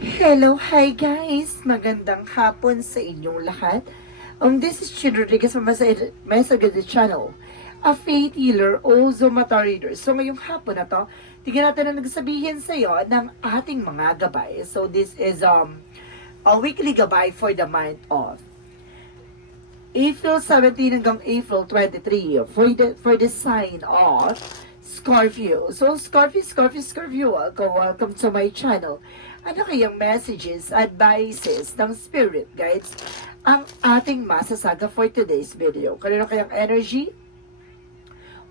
Hello, hi guys! Magandang hapon sa inyong lahat. This is Chin Rodriguez from Masagada Channel, a faith healer o Zomata reader. So ngayong hapon na to, tingnan natin ang nagsabihin sa iyo ng ating mga gabay. So this is a weekly gabay for the month of April 17 hanggang April 23 for the sign of Scorpio. So, Scorpio, welcome to my channel. Ano kayang messages, advices ng spirit guides ang ating masasaga for today's video? Kanino kayang energy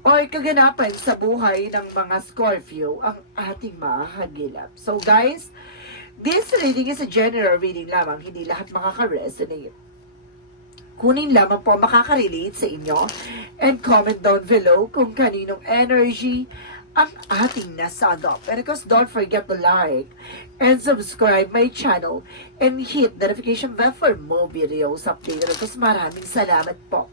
or kaganapan sa buhay ng mga Scorpio ang ating mahagilap? So guys, this reading is a general reading lamang, hindi lahat makaka-resonate. Kunin lamang po makaka-relate sa inyo and comment down below kung kaninong energy ang ating nasagap. And of course, don't forget to like and subscribe my channel and hit the notification bell for more videos updated. And of course, maraming salamat po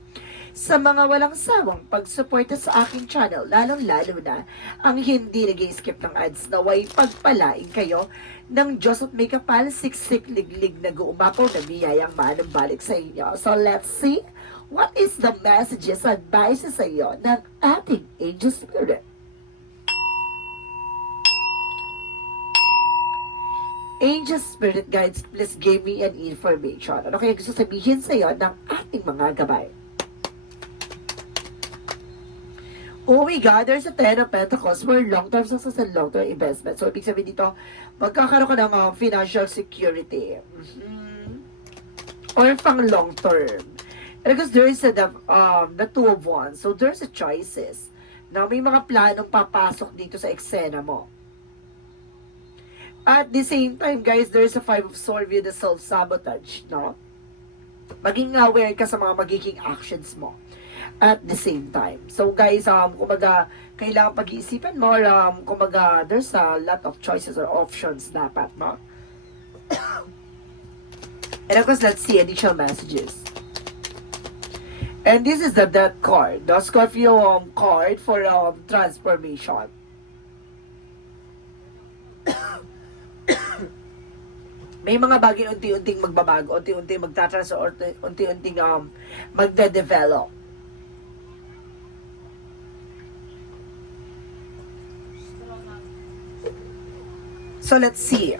sa mga walang sawang pagsuporta sa aking channel, lalong-lalo na ang hindi nag-skip ng ads, naway pagpalain kayo ng Diyos at may kapal, siksik, liglig na guumapaw na biyayang manang balik sa inyo. So let's see what is the messages, advices sa iyo ng ating angel spirit. Angel Spirit Guides, please give me an information. Ano kaya gusto sabihin sa iyo ng ating mga gabay? Oh my God, there's a Ten of Pentacles for long-term success and long-term investment. So, ibig sabihin dito, magkakaroon ka ng financial security. Or pang long-term. And because there is the Two of Wands. So, there's a choices. Na may mga planong papasok dito sa eksena mo. At the same time, guys, there's a Five of Swords with the self-sabotage, no? Maging aware ka sa mga magiging actions mo at the same time. So guys, kumbaga, kailangan pag-iisipan mo, kumbaga, there's a lot of choices or options dapat, no? And of course, let's see additional messages. And this is the Death card, the Scorpio card for transformation. May mga bagay unti-unting magbabago, unti-unting magtatransfer, unti-unting magde-develop. So let's see.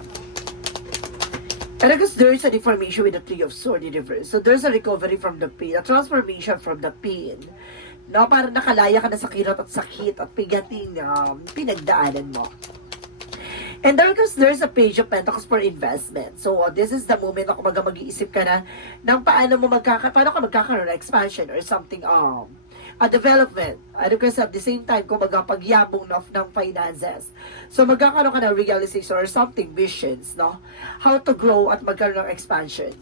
And I guess there is an information with the Three of Swords in reverse. So there's a recovery from the pain, a transformation from the pain. No, para nakalaya ka na sa kirot at sakit at pigating pinagdaanan mo. And there's a Page of Pentacles for investment. So this is the moment na kumaga mag-iisip ka na ng paano ka magkakaroon ng expansion or something a development. And of course, at the same time, kumaga pagyabong ng finances. So magkakaroon ka ng realization or something, visions, no? How to grow at magkaroon ng expansion.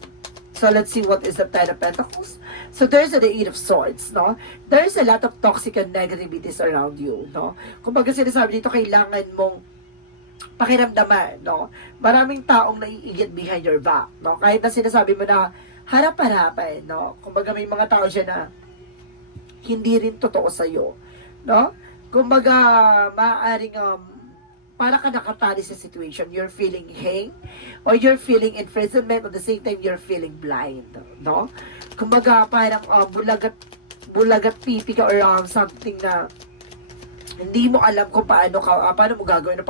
So let's see what is the Ten of Pentacles. So there's the Eight of Swords, no? There's a lot of toxic and negativities around you, no? Kumbaga sinasabi dito, kailangan mong pakiramdaman, no? Maraming taong naiigit behind your back, no? Kahit na sinasabi mo na harap-harapan, no? Kumbaga may mga tao dyan na hindi rin totoo sa'yo, no? Kumbaga, maaaring para ka nakatali sa situation, you're feeling hang, or you're feeling imprisonment, at the same time, you're feeling blind, no? Kumbaga, parang bulagat pipi ka or something na hindi mo alam kung paano mo gagawin,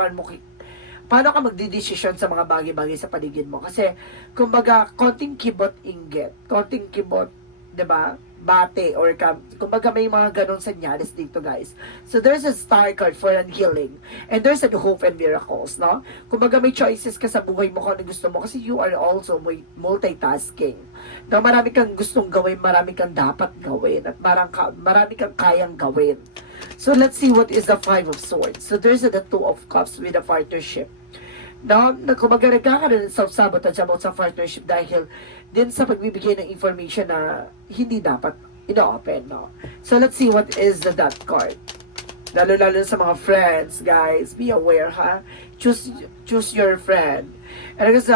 paano ka magdidesisyon sa mga bagay-bagay sa paligid mo. Kasi, kumbaga, konting kibot inggit, konting kibot, 'di ba? Bate or kumbaga may mga ganong senyales dito, guys. So there's a star card for an healing and there's a hope and miracles, no? Kumbaga may choices ka sa buhay mo kung ano gusto mo kasi you are also multitasking. No, marami kang gustong gawin, marami kang dapat gawin at marami kang kayang gawin. So let's see what is the Five of Swords. So there's the Two of Cups with a partnership. No, kumbaga nagkakaroon ng self-sabotage about sa partnership dahil din sa pagbibigay ng information na hindi dapat ino-open, no? So, let's see what is the Death card. Lalo-lalo sa mga friends, guys. Be aware, ha? Choose your friend. And I guess,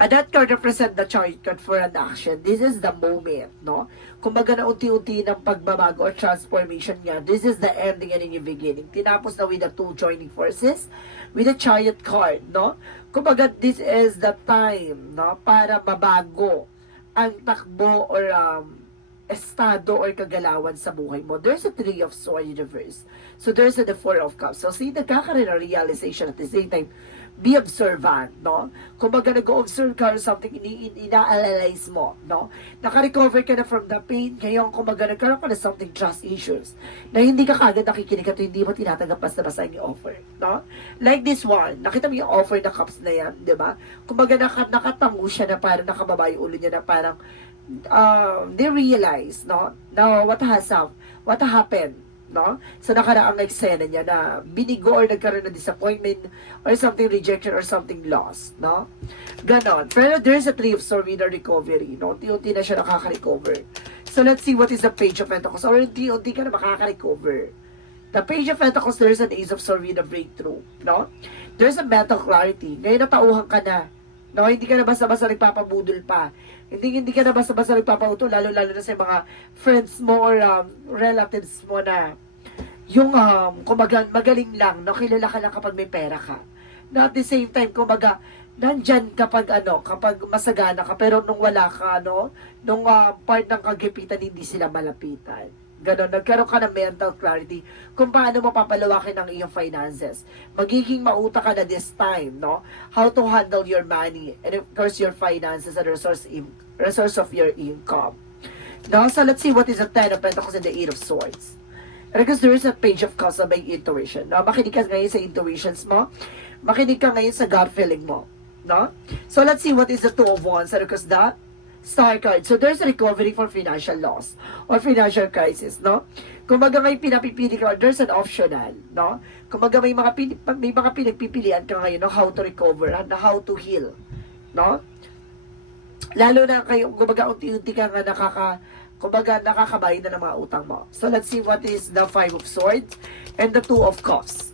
That card represent the chariot card for an action. This is the moment, no? Kumbaga na unti-unti ng pagbabago or transformation niya. This is the ending and a new beginning. Tinapos na with the two joining forces with the chariot card, no? Kumbaga, this is the time, no? Para mabago ang takbo or estado or kagalawan sa buhay mo. There's a Three of Swords in reverse. So there's a the Four of Cups. So see, nagkakaroon ng realization at the same time, be observant, no? Kumbaga nag-observe ka or something, ina-analyze mo, no? Naka-recover ka na from the pain, ngayon kumbaga nagkaroon ka na something trust issues, na hindi ka kagad nakikinig at hindi mo tinatanggap basta-basta yung offer, no? Like this one, nakita mo yung offer na cups na yan, di ba? Kumbaga nakatango siya na parang nakababa yung ulo niya na parang, they realize, no? Now, what happened? No? So nakaraang eksena niya na binigo or nagkaroon ng disappointment or something rejection or something lost, no? Ganon. Pero there's a Three of Swords with a recovery, no? Unti-unti na siya nakaka-recover. So let's see what is the Page of Pentacles. Or unti-unti ka na makaka-recover. The Page of Pentacles, there's an Ace of Swords with a breakthrough, no? There's a mental clarity. Ngayon natauhan ka na, no? Hindi ka na basta-basta nagpapabudol pa. Hindi ka na basta-basta nagpapauto, lalo-lalo na sa mga friends mo or relatives mo na yung kumbaga magaling lang, no? Kilala ka lang kapag may pera ka. Na at the same time, kumbaga, nandyan kapag kapag masagana ka, pero nung wala ka, no? Nung part ng kagipitan, hindi sila malapitan. Ganon, nagkaroon ka ng mental clarity kung paano mo papalawakin ang iyong finances. Magiging mauta ka na this time, no? How to handle your money and of course your finances and resource of your income. Now, so let's see what is the Ten of Pentacles and the Eight of Swords. Because there is a Page of Cups by intuition. No? Makinig ka ngayon sa intuitions mo. Makinig ka ngayon sa gut feeling mo. No? So let's see what is the Two of Wands. Because the Star card. So there's a recovery for financial loss or financial crisis, no? Kumbaga may pinapipili ka, there's an optional, no? Kumbaga may mga pinagpipilian ka ngayon, no? How to recover and how to heal, no? Lalo na kayo, kumbaga unti-unti ka nga nakakabayad na ng mga utang mo. So let's see what is the Five of Swords and the Two of Cups.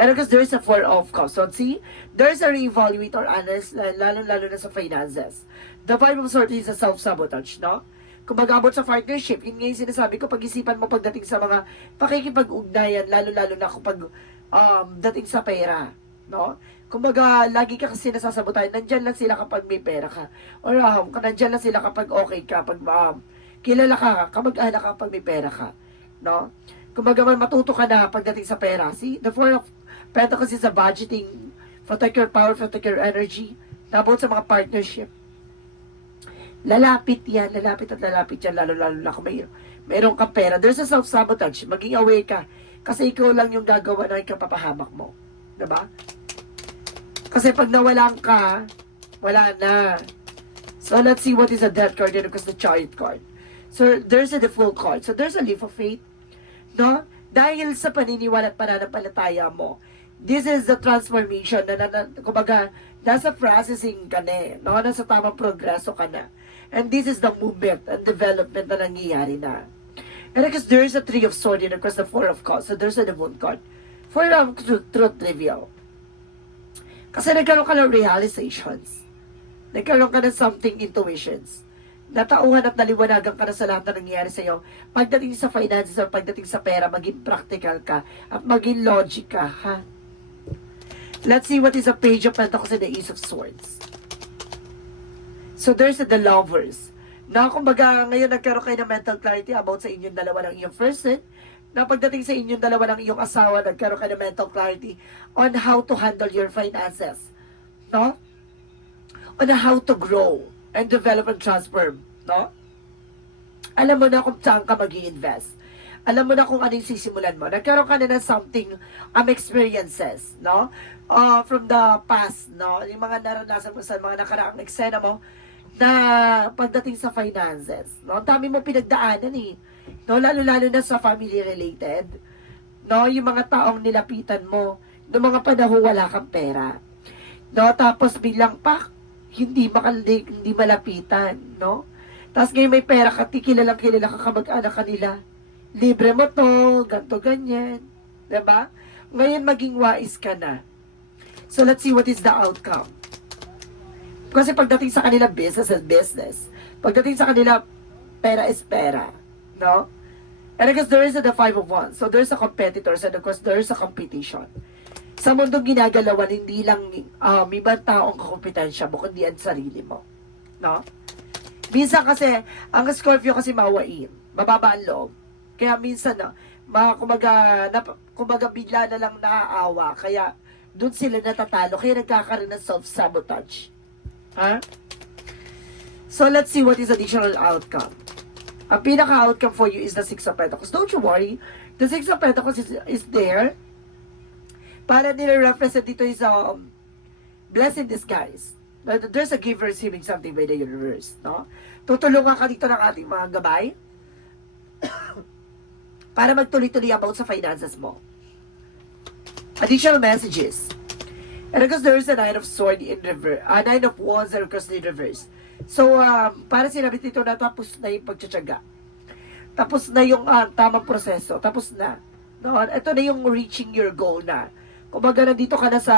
And because there's a Four of Cups. So see, there's a reevaluate or analyze, lalo-lalo na sa finances. The Five of Swords is a self-sabotage, no? Kung mag-abot sa partnership, yun nga yung sinasabi ko, pag-isipan mo pagdating sa mga pakikipag-ugnayan, lalo-lalo na kapag dating sa pera, no? Kumbaga, lagi ka kasi nasasabotahan, nandyan lang sila kapag may pera ka. Or nandyan lang sila kapag okay ka, pag kilala ka, kamag-anak ka kapag may pera ka, no? Kumbaga, matuto ka na pagdating sa pera. See, the Four of Pentacles is a budgeting, protect your power, protect your energy, tapos sa mga partnership. Lalapit yan, lalapit yan, lalo-lalo na kung mayroon kang pera. There's a self-sabotage. Maging aware ka. Kasi ikaw lang yung gagawa ng ikapapahamak mo. Diba? Kasi pag nawalan ka, wala na. So, let's see what is the Death card and because the Chariot card. So, there's a the Fool card. So, there's a Leap of Faith. No? Dahil sa paniniwala at pananampalataya mo, this is the transformation kumbaga, nasa processing ka na, no? Nasa tamang progreso ka na. And this is the movement and development na nangyayari na. And because there's a Three of Swords and of course the Four of Cups, so there's a the Moon card. For truth reveal. Kasi nagkaroon ka ng realizations. Nagkaroon ka ng something intuitions. Natauhan at naliwanagan ka na sa lahat na nangyayari sa iyo. Pagdating sa finances or pagdating sa pera, maging practical ka at maging logic ka, ha? Let's see what is a Page of Pentacles and the Ace of Swords. So there's the Lovers. Na kumbaga ngayon nagkaroon kayo ng mental clarity about sa inyong dalawa ng iyong person. Na pagdating sa inyong dalawa ng iyong asawa, nagkaroon kayo ng mental clarity on how to handle your finances. No? On how to grow and develop and transform. No? Alam mo na kung saan ka mag-i-invest. Alam mo na kung anong sisimulan mo. Nagkaroon ka na ng something, experiences, no? From the past, no? Yung mga naranasan mo sa mga nakaraang eksena mo, na pagdating sa finances, no? Ang dami mo pinagdaanan eh. No? Lalo-lalo na sa family related. No? Yung mga taong nilapitan mo, noong mga panahon wala kang pera. No? Tapos bilang pak, hindi malapitan, no? Tapos ngayon may pera ka, kilala ka kamag-anak kanila. Libre mo to, ganto ganyan. Diba? Ngayon maging wais ka na. So let's see what is the outcome. Kasi pagdating sa kanila, business is business. Pagdating sa kanila, pera is pera. No? And I guess there is the Five of Wands. So there's a competitors and of course there's a competition. Sa mundong ginagalawan, hindi lang ibang taong kakompetensya mo, kundi ang sarili mo. No? Minsan kasi, ang Scorpio kasi mawain. Mababa ang loob. Kaya minsan, kumbaga bigla na lang naaawa. Kaya, dun sila natatalo. Kaya nagkakaroon ng self-sabotage. Ha? So, let's see what is additional outcome. Ang pinaka-outcome for you is the Six of Pentacles. Don't you worry. The Six of Pentacles is there. Para nire-represent dito is blessing disguise. There's a giver receiving something by the universe. No? Tutulungan ka dito ng ating mga gabay para magtuloy-tuloy about sa finances mo. Additional messages. And because there's a Nine of Swords in reverse, Nine of Wands and across in reverse. So, para sinabi dito na tapos na yung pagtsatsaga. Tapos na yung tamang proseso. Tapos na. No? Ito na yung reaching your goal na. Kumbaga nandito ka na sa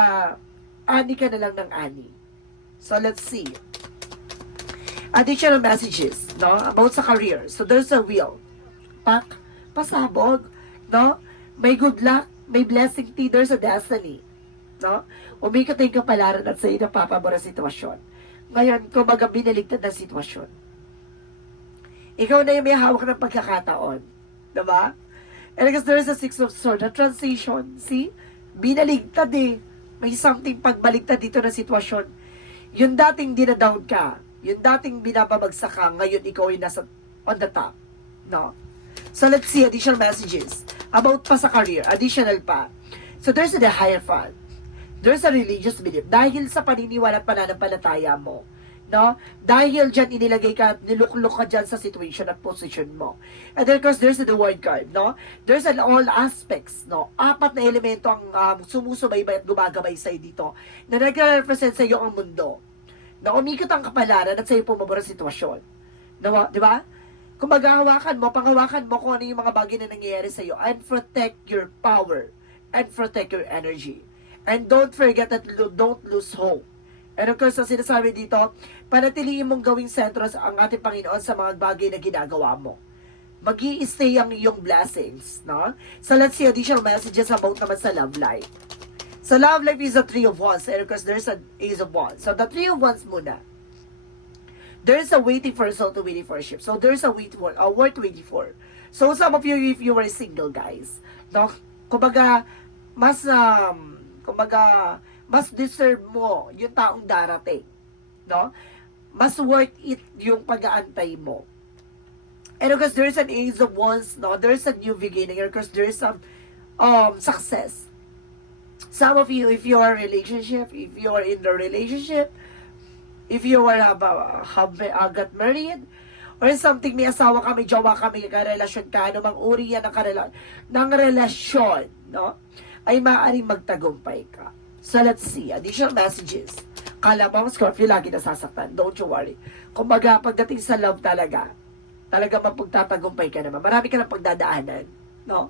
ani ka na lang ng ani. So, let's see. Additional messages, no? About sa career. So, there's a will. Pasabog, no? May good luck, may blessing tea, there's a destiny. No? Umikot na yung kapalaran at sa'yo na papabor ang sitwasyon. Ngayon, kumbaga binaligtad na sitwasyon. Ikaw na yung may hawak ng pagkakataon. Diba? And because there is a Six of Swords, a transition. See? Binaligtad eh. May something pagbaligtad dito na sitwasyon. Yung dating dinadown ka, yung dating binababagsak ka, ngayon ikaw ay nasa on the top. No? So let's see additional messages about pa sa career. Additional pa. So there's the Hierophant. There's a religious belief. Dahil sa paniniwala at pananampalataya mo. No? Dahil dyan inilagay ka, niluklok ka dyan sa situation at position mo. And then of course, there's the word card, no? There's an all aspects, no? 4 na elemento ang sumusubaybay at gumagabay sa'yo dito na nagre-represent sa iyo ang mundo. Na umikot ang kapalaran at sa'yo pumabor ang sitwasyon. No? Di ba? Kung panghawakan mo kung ano yung mga bagay na nangyayari sa'yo and protect your power and protect your energy. And don't forget that don't lose hope. And of course, ang sinasabi dito, panatiliin mong gawing sentro ang ating Panginoon sa mga bagay na ginagawa mo. Mag-i-stay ang iyong blessings, no? So let's see additional messages about naman sa love life. So love life is the Three of Wands, and of course, there's an Ace of Wands. So the Three of Wands muna. There's a waiting for a soul to waiting for a ship. So there's a word waiting for. So some of you, if you were single, guys, no? Kumbaga, mas deserve mo yung taong darating. No? Mas worth it yung pag-aantay mo. And of course, there's an Ace of Wands, no? There's a new beginning. And of course, there's some success. Some of you, if you are in a relationship, if you are in the relationship, if you are got married, or something, may asawa ka, may jowa ka, may karelasyon ka, anumang uri yan ng relasyon, no? Ay maaaring magtagumpay ka. So let's see, additional messages. Kala mo, Scorpio, lagi nasasaktan. Don't you worry. Kumbaga, pagdating sa love talaga mapagtatagumpay ka naman. Marami ka ng pagdadaanan. No?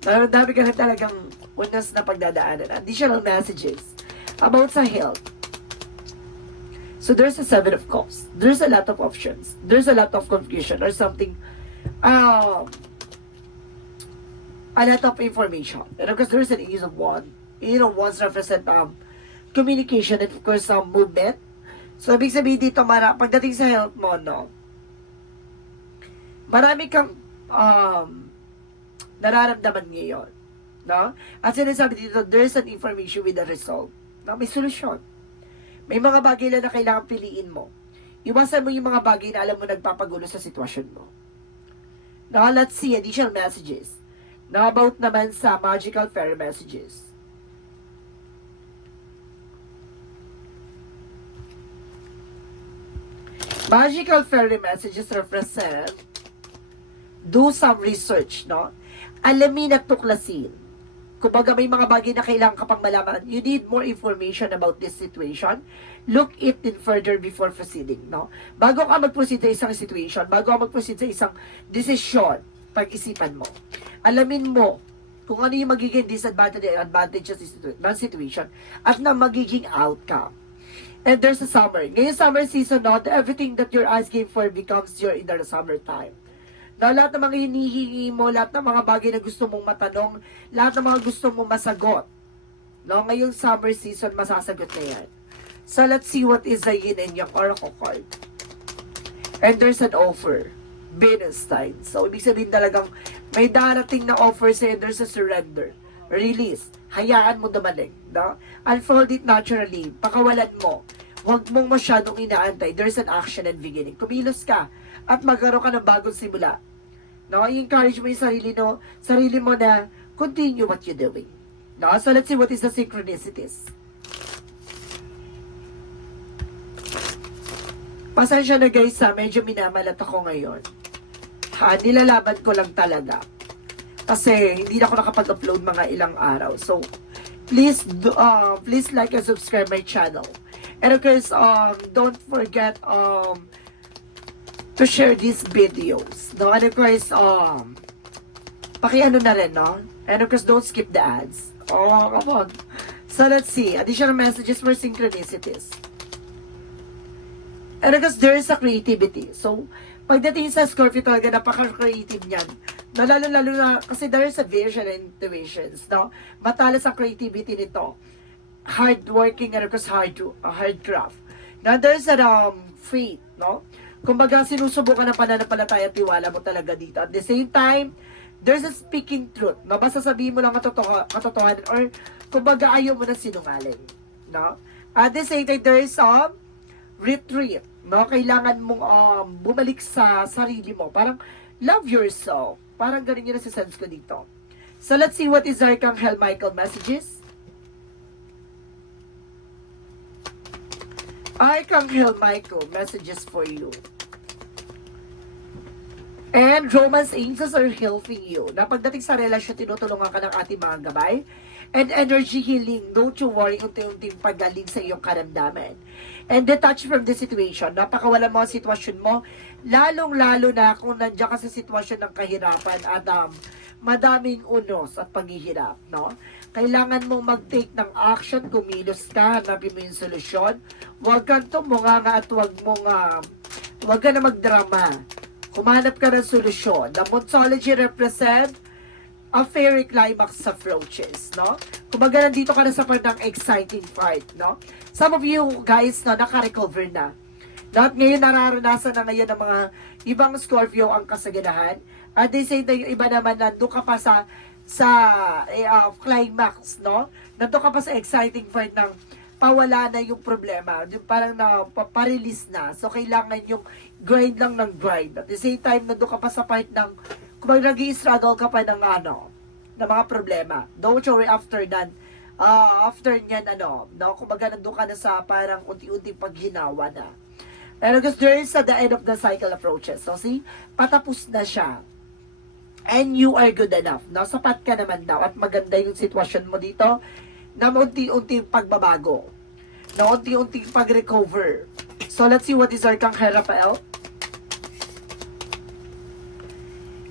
Marami ka na talagang unas na pagdadaanan. Additional messages about sa health. So there's a Seven of Cups. There's a lot of options. There's a lot of confusion or something. A lot of information. And of course, there's an Ace of Wands. Wands represent communication and of course movement. So ibig sabihin dito, pagdating sa health mo, no, marami kang nararamdaman ngayon, no? At sinasabi dito, there's an information with a result. No? May solusyon. May mga bagay na kailangan piliin mo. Iwasan mo yung mga bagay na alam mo nagpapagulo sa sitwasyon mo. Now, let's see additional messages. Now, about naman sa magical fairy messages. Magical fairy messages represent do some research, no? Alamin at tuklasin. Kumbaga may mga bagay na kailangan ka pang malaman. You need more information about this situation. Look it in further before proceeding, no? Bago ka mag-proceed sa isang situation, bago ka mag-proceed sa isang desisyon, pag-isipan mo. Alamin mo kung ano yung magiging disadvantage and advantage ng situation at na magiging outcome. And there's a summer. Ngayon summer season, no, everything that you're asking for becomes your in the summertime. No, lahat ng mga hinihingi mo, lahat ng mga bagay na gusto mong matanong, lahat ng mga gusto mong masagot. No, ngayong summer season, masasagot na yan. So let's see what is the yin and yang oracle card. And there's an offer. Venus sign. So, ibig sabihin talagang may darating na offer sa'yo, there's a surrender. Release. Hayaan mo dumaling. No? Unfold it naturally. Pakawalan mo. Huwag mong masyadong inaantay. There's an action and beginning. Kumilos ka at magkaroon ka ng bagong simula. No? I-encourage mo yung sarili mo na continue what you're doing. No? So, let's see what is the synchronicities. Pasensya na guys medyo minamalat ako ngayon. Nilalaban ko lang talaga. Kasi hindi na ako nakapag-upload mga ilang araw. So, please like and subscribe my channel. And of course, don't forget to share these videos. No? And of course, pakiano na rin, no? And of course, don't skip the ads. Oh, come on. So, let's see. Additional messages for synchronicities. And because there is a creativity. So, pagdating sa Scorpio talaga, napaka-creative niyan. Lalo na, kasi there is a vision and intuitions, no? Matalas ang creativity nito. Hardworking and of course, hard craft. Now, there's a faith, no? Kumbaga, sinusubukan ng pananampalataya at tiwala mo talaga dito. At the same time, there's a speaking truth, no? Basta sabihin mo lang katotohanan or kumbaga, ayaw mo na sinungaling, no? At the same time, there is retreat. No, kailangan mong bumalik sa sarili mo. Parang love yourself. Parang ganun yun na sense ko dito. So let's see what is Archangel Michael messages. Archangel Michael messages for you. And romance angels are helping you. Na pagdating sa relasyon, tinutulungan ka ng ating mga gabay. And energy healing, don't you worry, unti-unting pagaling sa iyong karamdaman. And detach from the situation, napakawalan mo ang sitwasyon mo, lalong-lalo na kung nandiyan ka sa sitwasyon ng kahirapan at madaming unos at paghihirap, no? Kailangan mong mag-take ng action, kumilos ka, hanapin mo yung solusyon, huwag kang tumunganga at huwag ka na magdrama. Kumanap ka ng solusyon. The Monsology represent a fairy climax approaches, no? Kumbaga, nandito ka na sa part ng exciting part, no? Some of you guys, no, naka-recover na. At ngayon, nararanasan na ngayon ng mga ibang Scorpio ang kasaganahan. At they say na yung iba naman, nandun ka pa sa climax, no? Nandun ka pa sa exciting part ng pawala na yung problema. Yung parang pa-release na. So, kailangan yung grind lang ng grind. At the same time, nandun ka pa sa part ng kung nag-i-struggle ka pa ng ng mga problema. Don't worry after that. After nyan, no? Kumbaga, nandun ka na sa parang unti-unti paghinawa na. And because there is at the end of the cycle approaches. So, see? Patapos na siya. And you are good enough. No? Sapat ka naman daw. At maganda yung sitwasyon mo dito na unti-unti pagbabago. Na unti-unti pag-recover. So, let's see what is Archangel Raphael.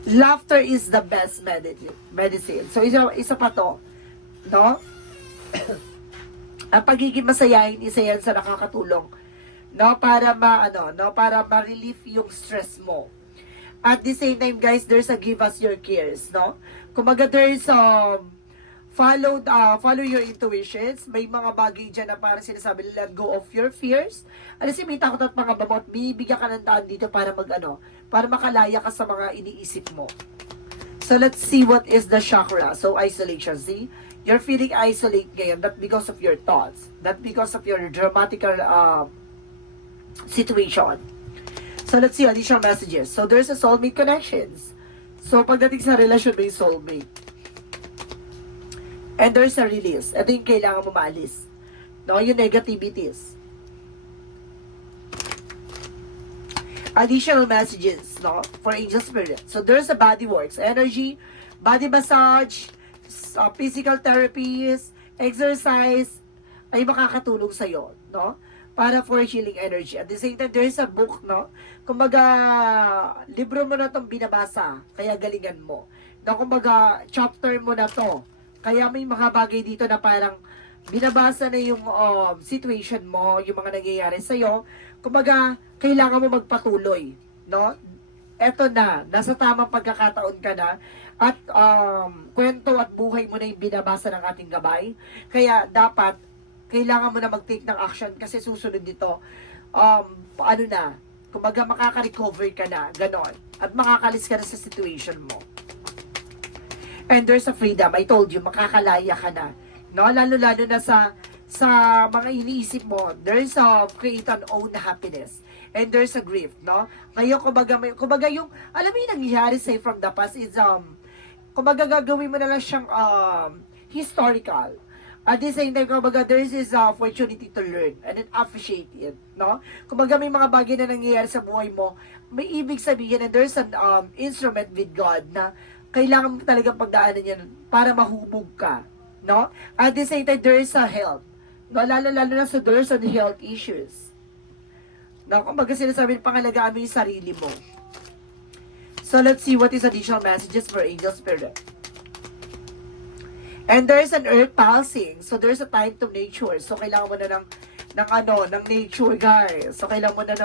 Laughter is the best medicine. So, isa pa to. No? Ang pagiging masayahin, isa yan sa nakakatulong. No? Para para ma-relieve yung stress mo. At the same time, guys, there's a give us your cares, no? Kumbaga, there's follow your intuitions. May mga bagay dyan na parang sinasabi, let go of your fears. Alam siya, may takot at mga bamot, bibigyan ka ng daan dito para para makalaya ka sa mga iniisip mo. So, let's see what is the chakra. So, isolation. See? You're feeling isolate ngayon. Not because of your thoughts. Not because of your dramatical situation. So, let's see additional messages. So, there's a soulmate connections. So, pagdating sa relasyon, may soulmate. And there's a release. Ito yung kailangan mo maalis. No? Yung negativities. Additional messages, no? For angel spirit. So, there's a body works. Energy, body massage, physical therapies, exercise, ay makakatulong sa'yo, no? Para for healing energy. At the same time, there is a book, no? Kumbaga, libro mo na itong binabasa, kaya galingan mo. No? Kumbaga, chapter mo na to. Kaya may mga bagay dito na parang binabasa na yung situation mo, yung mga nangyayari sa'yo. Kumbaga, kailangan mo magpatuloy, no? Eto na, nasa tamang pagkakataon ka na, at kwento at buhay mo na yung binabasa ng ating gabay. Kaya dapat, kailangan mo na mag-take ng action kasi susunod dito, ano na, kumbaga makaka-recover ka na, ganon. At makakalis ka na sa situation mo. And there's a freedom, I told you, makakalaya ka na. No? Lalo-lalo na sa mga iniisip mo, there's a create an own happiness. And there's a grief, no? Ngayon, kumbaga yung, alam mo yung nangyayari say from the past is, kumbaga gagawin mo na lang siyang historical. At the same time, kumbaga, there is this opportunity to learn and then appreciate it, no? Kumbaga, may mga bagay na nangyayari sa buhay mo, may ibig sabihin, and there's an instrument with God na kailangan mo talagang pagdaanan yan para mahubog ka, no? At the same time, there is a health, no? Lalo-lalo na sa there's on health issues. No? Kumbaga, sinasabi, pangalagaan mo yung sarili mo. So, let's see what is additional messages for Angel Spirit. And there's an earth pulsing. So, there's a time to nature. So, kailangan mo na ng nature, guys. So, kailangan mo na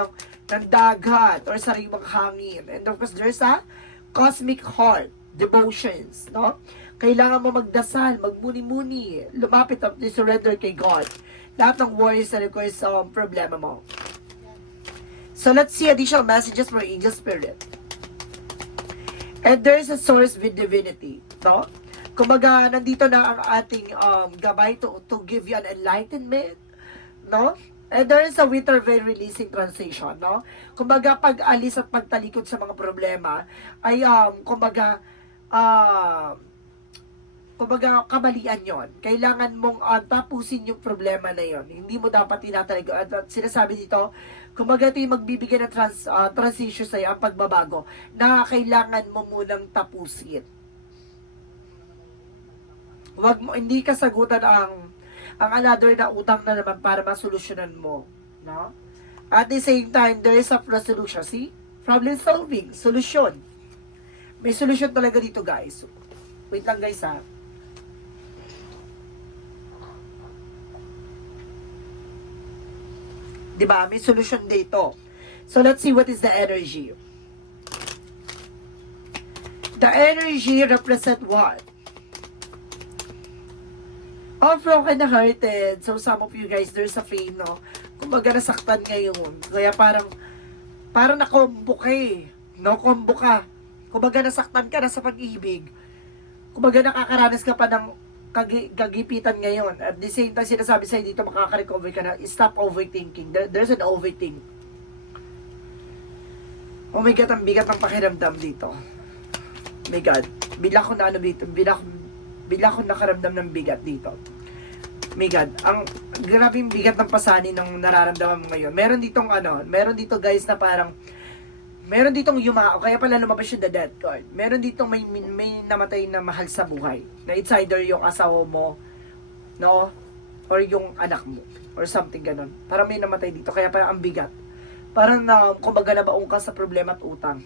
ng dagat or sariwang hangin. And of course, there's a cosmic heart, devotions, no? Kailangan mo magdasal, magmuni-muni, lumapit at surrender kay God. Lahat ng worries na request problema mo. So, let's see additional messages for Angel Spirit. And there's a source with divinity, no? Kumbaga, nandito na ang ating gabay to give you an enlightenment, no? And there is a winter veil releasing transition, no? Kumbaga, pag-alis at pagtalikod sa mga problema ay, kumbaga, kamalian yon. Kailangan mong tapusin yung problema na yon. Hindi mo dapat tinataligo. At sinasabi dito, kumbaga ito yung magbibigay ng transition sa'yo, ang pagbabago, na kailangan mo munang tapusin. Hindi ka sagutan ang another na utang na naman para masolusyonan mo, no? At the same time, there is a resolution. See? Problem solving, solution. May solution talaga dito, guys. Wait lang, guys, ha. Diba? May solution dito. So, let's see what is the energy. The energy represent what? Broken-hearted. So, some of you guys, there's a pain, no? Kumbaga, nasaktan ngayon. Kaya parang nakombo ka eh. No, kombo ka. Kumbaga, nasaktan ka na sa pag-ibig. Kumbaga, nakakaranas ka pa ng kagipitan ngayon. At the same time, sinasabi sa'yo dito, makaka-recover ka na. Stop overthinking. There's an overthink. Oh my God, ang bigat ng pakiramdam dito. Oh my God. Bila ko na ano dito. Bila ko nakaramdam ng bigat dito. My God, ang grabing bigat ng pasani ng nararamdaman mo ngayon. Meron dito guys na parang, meron ditong yumao, kaya pala lumabas yung the death card. Meron ditong may namatay na mahal sa buhay. Na it's either yung asawa mo, no? Or yung anak mo. Or something ganun. Parang may namatay dito, kaya parang ang bigat. Parang kumbaga nabaong ka sa problema at utang.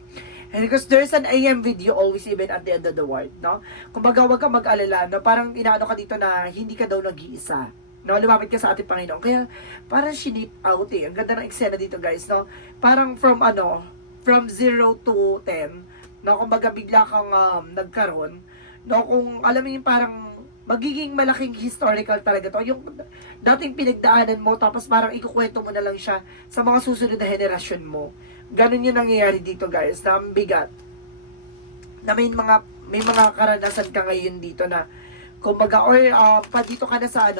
And because there's an AM video always even at the end of the world, no? Kumbaga, wag ka mag-alala, no? Parang inaano ka dito na hindi ka daw nag-iisa. No, lumapit ka sa ating Panginoon. Kaya, parang sinip out eh. Ang ganda ng eksena dito, guys, no? Parang from 0 to 10, no? Kumbaga, bigla kang nagkaroon, no? Kung, alam mo yung parang, magiging malaking historical talaga to. Yung dating pinagdaanan mo, tapos parang ikukwento mo na lang siya sa mga susunod na henerasyon mo. Ganun yung nangyayari dito, guys, na ang bigat. Na may mga karanasan ka ngayon dito na, kumbaga, or pa dito ka na sa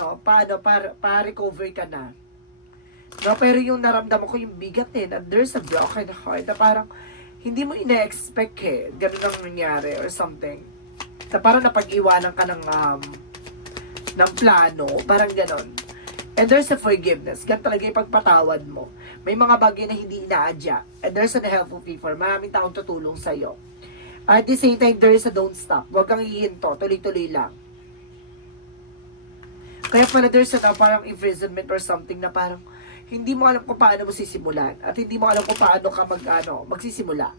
pa-recover ka na. No, pero yung naramdaman ko yung bigat eh, na there's a broken heart, na parang, hindi mo ina-expect eh, ganun ang nangyari, or something. Na parang napag-iwanan ka ng plano, parang ganun. And there's a forgiveness. Ganun talaga yung pagpatawad mo. May mga bagay na hindi ina-adya. And there's a helpful people. Maraming taong tutulong sa'yo. At the same time, there is a don't stop. Huwag kang hihinto. Tuloy-tuloy lang. Kaya pala there's a parang imprisonment or something na parang hindi mo alam kung paano mo sisimulan. At hindi mo alam kung paano ka magsisimula.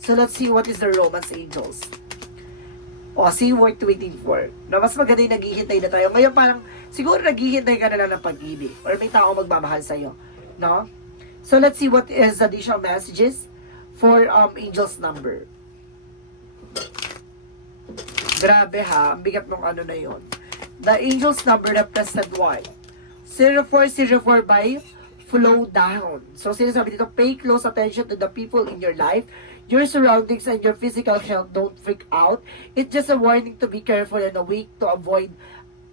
So let's see what is the Romance Angels. O, see worth waiting for. Na mas maganda yung naghihintay na tayo. Ngayon parang Siguro naghihintay ka na lang ng pag-ibig or may tao magmamahal sa'yo. No? So, let's see what is additional messages for angel's number. Grabe ha, ang bigat ng ano na yon. The angel's number represent what? 0404 by flow down. So, sinasabi dito, pay close attention to the people in your life, your surroundings, and your physical health. Don't freak out. It's just a warning to be careful and awake to avoid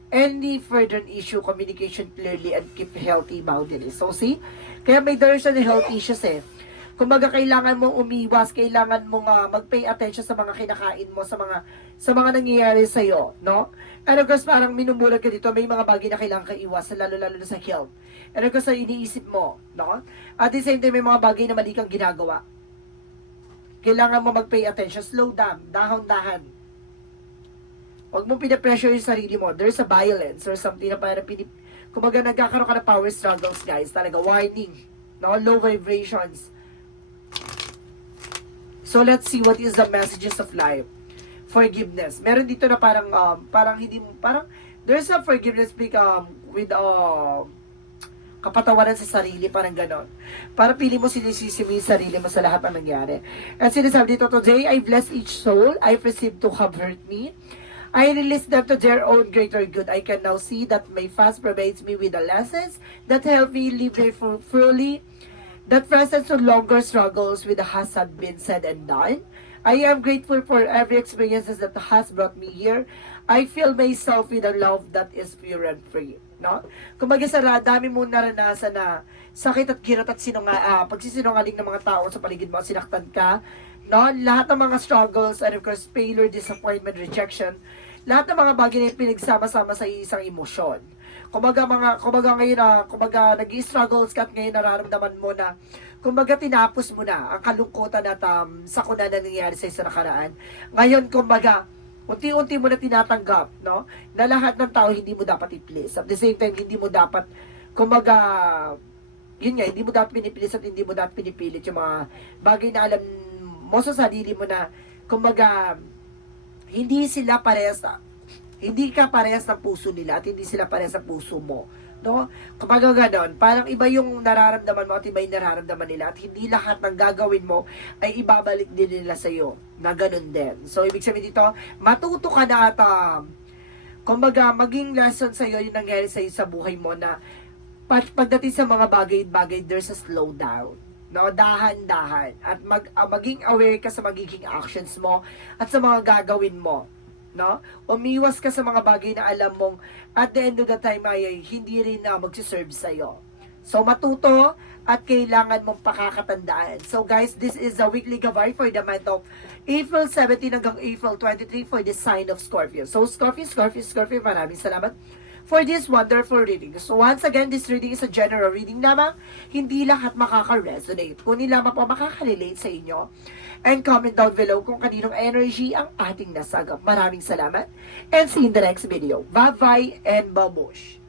any further issue, communication clearly, and keep healthy boundaries. So, see? Kaya may there siya ng health issues eh. Kumbaga, kailangan mong umiwas, kailangan mong mag-pay attention sa mga kinakain mo, sa mga nangyayari sa iyo, no? And of course, parang minumulat ka dito, may mga bagay na kailangan ka iwasan, lalo-lalo na sa health. And of course, iniisip mo, no? At the same time, may mga bagay na mali kang ginagawa. Kailangan mo mag-pay attention, slow down, dahan-dahan. Huwag mong pinapressure yung sarili mo. There's a violence or something na parang kumbaga, nagkakaroon ka ng power struggles, guys. Talaga, warning, no? Low vibrations. So, let's see what is the messages of life. Forgiveness. Meron dito na parang there's a forgiveness with kapatawaran sa sarili, parang ganon. Para pili mo sinisisi mo yung sarili mo sa lahat ng nangyari. And sinasabi dito, today, I bless each soul I've received to have hurt me. I release them to their own greater good. I can now see that my fast provides me with the lessons that help me live fully. That presence no longer struggles with the has had been said and done. I am grateful for every experiences that has brought me here. I feel myself with a love that is pure and free. No? Kumbaga sa dami mong naranasan na sakit at kirot at pagsisinungaling ng mga tao sa paligid mo, sinaktan ka, no? Lahat ng mga struggles and of course failure, disappointment, rejection, lahat ng mga bagay na pinagsama-sama sa isang emosyon. Kumbaga ngayon nag-i-struggles ka at ngayon nararamdaman mo na kumbaga tinapos mo na ang kalungkutan at sakuna na nangyayari sa isang nakaraan. Ngayon kumbaga unti-unti mo na tinatanggap, no? Na lahat ng tao hindi mo dapat i-please. At the same time, hindi mo dapat kumbaga hindi mo dapat pinipilis at hindi mo dapat pinipilit yung mga bagay na alam mo sa sarili mo na kumbaga hindi ka parehas ng puso nila at hindi sila parehas ng puso mo. No? Kapag gano'n, parang iba yung nararamdaman mo at iba yung nararamdaman nila at hindi lahat ng gagawin mo ay ibabalik din nila sa'yo na gano'n din. So, ibig sabihin dito, matuto ka na at kumbaga, maging lesson sa'yo yung nangyari sa'yo sa buhay mo na pagdating sa mga bagay-bagay, there's a slow down. No, dahan-dahan at maging aware ka sa magiging actions mo at sa mga gagawin mo. No? Umiwas ka sa mga bagay na alam mong at the end of the time ay hindi rin na magsiserve sa'yo. So, matuto at kailangan mong pakakatandaan. So, guys, this is a weekly gabay for the month of April 17 hanggang April 23 for the sign of Scorpio. So, Scorpio, maraming salamat for this wonderful reading. So, once again, this reading is a general reading lamang. Hindi lahat makaka-resonate. Kunin lamang po makaka-relate sa inyo. And comment down below kung kaninong energy ang ating nasagap. Maraming salamat. And see you in the next video. Bye-bye and babush!